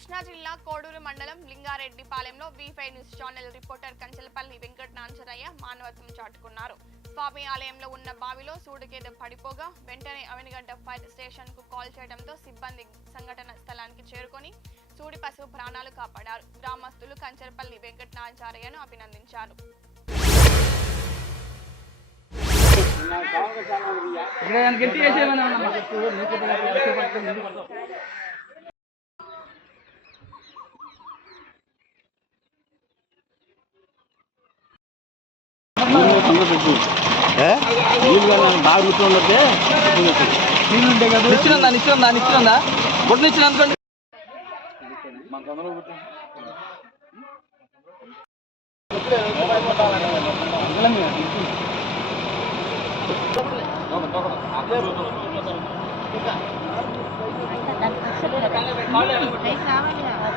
కృష్ణా జిల్లా కోడూరు మండలం లింగారెడ్డిపాలెంలో V5 news channel reporter Kanchelapalli Venkata Nancharayya మానవత్వం చాటుకున్నారు. స్వామి ఆలయంలో ఉన్న బావిలో సూడుగేదె పడిపోగా వెంటనే అవనిగడ్డ ఫైర్ స్టేషన్ కు కాల్ చేయడంతో సిబ్బంది సంఘటన స్థలానికి చేరుకొని సూడి పశువు ప్రాణాలు కాపాడారు. గ్రామస్తులు కంచెలపల్లి వెంకట నాంచరయ్యను అభినందించారు. బాగా కూర్చోండి ఇచ్చిందా బొట్లు ఇచ్చిన అనుకోండి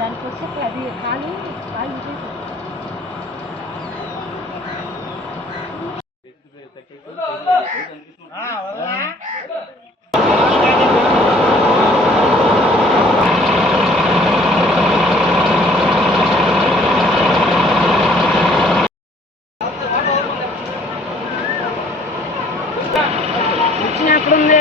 దానికి వచ్చి అది కాలు వచ్చినప్పుడుంది.